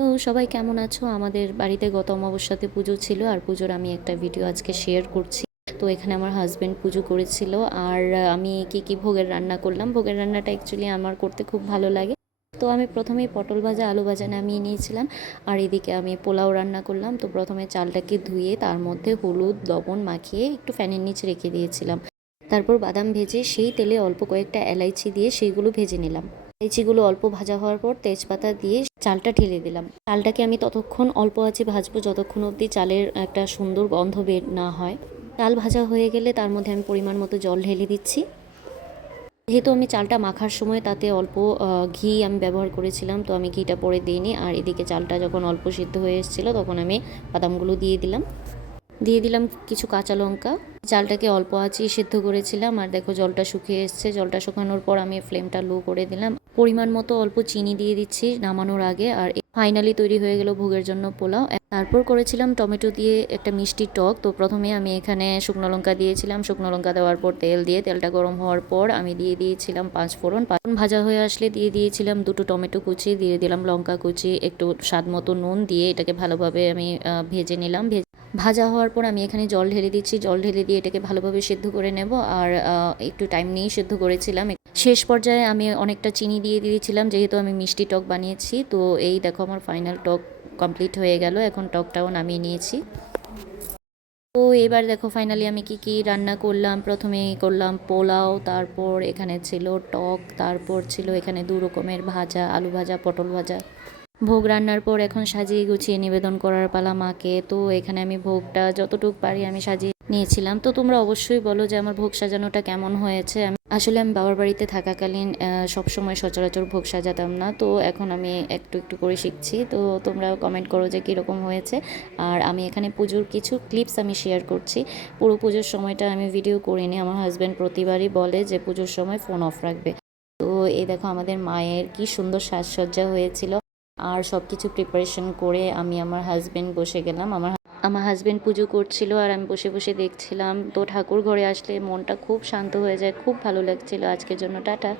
তো সবাই কেমন আছো? আমাদের বাড়িতে গত অমাবস্যাতে পুজো ছিল, আর পুজোর আমি একটা ভিডিও আজকে শেয়ার করছি। তো এখানে আমার হাজব্যান্ড পুজো করেছিল, আর আমি কি ভোগের রান্না করলাম। ভোগের রান্নাটা অ্যাকচুয়ালি আমার করতে খুব ভালো লাগে। তো আমি প্রথমেই পটল ভাজা আলু ভাজা নামিয়ে নিয়েছিলাম, আর এদিকে আমি পোলাও রান্না করলাম। তো প্রথমে চালটাকে ধুয়ে তার মধ্যে হলুদ লবণ মাখিয়ে একটু ফ্যানের নিচে রেখে দিয়েছিলাম। তারপর বাদাম ভেজে সেই তেলে অল্প কয়েকটা এলাইচি দিয়ে সেইগুলো ভেজে নিলাম। এলাইচিগুলো অল্প ভাজা হওয়ার পর তেজপাতা দিয়ে চালটা ঢেলে দিলাম। চালটাকে আমি ততক্ষণ অল্প আঁচে ভাজবো যতক্ষণ অবধি চালের একটা সুন্দর গন্ধ বের না হয়। চাল ভাজা হয়ে গেলে তার মধ্যে আমি পরিমাণ মতো জল ঢেলে দিচ্ছি। যেহেতু আমি চালটা মাখার সময় তাতে অল্প ঘি আমি ব্যবহার করেছিলাম, তো আমি ঘিটা পরে দিইনি। আর এদিকে চালটা যখন অল্প সিদ্ধ হয়ে এসেছিলো তখন আমি বাদামগুলো দিয়ে দিলাম কিছু কাঁচা লঙ্কা। চালটাকে অল্প আঁচেই সিদ্ধ করেছিলাম, আর দেখো জলটা শুকিয়ে এসছে। জলটা শুকানোর পর আমি ফ্লেমটা লো করে দিলাম। পরিমাণ মতো অল্প চিনি দিয়ে দিচ্ছি নামানোর আগে। আর ফাইনালি তৈরি হয়ে গেল ভোগের জন্য পোলাও। তারপর করেছিলাম টমেটো দিয়ে একটা মিষ্টি টক। তো প্রথমে আমি এখানে শুকনো লঙ্কা দিয়েছিলাম। শুকনো লঙ্কা দেওয়ার পর তেলটা গরম হওয়ার পর আমি দিয়ে দিয়েছিলাম পাঁচফোড়ন ভাজা হয়ে আসলে দিয়ে দিয়েছিলাম দুটো টমেটো কুচি, দিয়ে দিলাম লঙ্কা কুচি, একটু স্বাদ মতো নুন দিয়ে এটাকে ভালোভাবে আমি ভেজে নিলাম। ভাজা হওয়ার পর আমি এখানে জল ঢেলে দিচ্ছি। জল ঢেলে দিয়ে এটাকে ভালোভাবে সেদ্ধ করে নেব। আর একটু টাইম নিয়েই সেদ্ধ করেছিলাম। শেষ পর্যায়ে আমি অনেকটা চিনি দিয়ে দিয়েছিলাম, যেহেতু আমি মিষ্টি টক বানিয়েছি। তো এই দেখো আমার ফাইনাল টক কমপ্লিট হয়ে গেল। এখন টকটাও নামিয়ে নিয়েছি। তো এবার দেখো ফাইনালি আমি কি রান্না করলাম। প্রথমে করলাম পোলাও, তারপর এখানে ছিল টক, তারপর ছিল এখানে দু রকমের ভাজা, আলু ভাজা পটল ভাজা। ভোগ রান্নার পর এখন সাজিয়ে গুছিয়ে নিবেদন করার পালা মাকে। তো এখানে আমি ভোগটা যতটুকু পারি আমি সাজিয়ে নিয়েছিলাম। তো তোমরা অবশ্যই বলো যে আমার ভোগ সাজানোটা কেমন হয়েছে। আমি বাবার বাড়িতে থাকাকালীন সবসময় সচরাচর ভোগ সাজাতাম না, তো এখন আমি একটু একটু করে শিখছি। তো তোমরা কমেন্ট করো যে কীরকম হয়েছে। আর আমি এখানে পুজোর কিছু ক্লিপস আমি শেয়ার করছি। পুরো পুজোর সময়টা আমি ভিডিও করিনি। আমার হাজব্যান্ড প্রতিবারই বলে যে পুজোর সময় ফোন অফ রাখবে। তো এই দেখো আমাদের মায়ের কি সুন্দর সাজসজ্জা হয়েছিল। আর সব কিছু প্রিপারেশন করে আমি আমার হাজব্যান্ড বসে গেলাম। আমার হাজব্যান্ড পুজো করছিল আর আমি বসে বসে দেখছিলাম। তো ঠাকুর ঘরে আসলে মনটা খুব শান্ত হয়ে যায়, খুব ভালো লাগছিল। আজকের জন্য টাটা।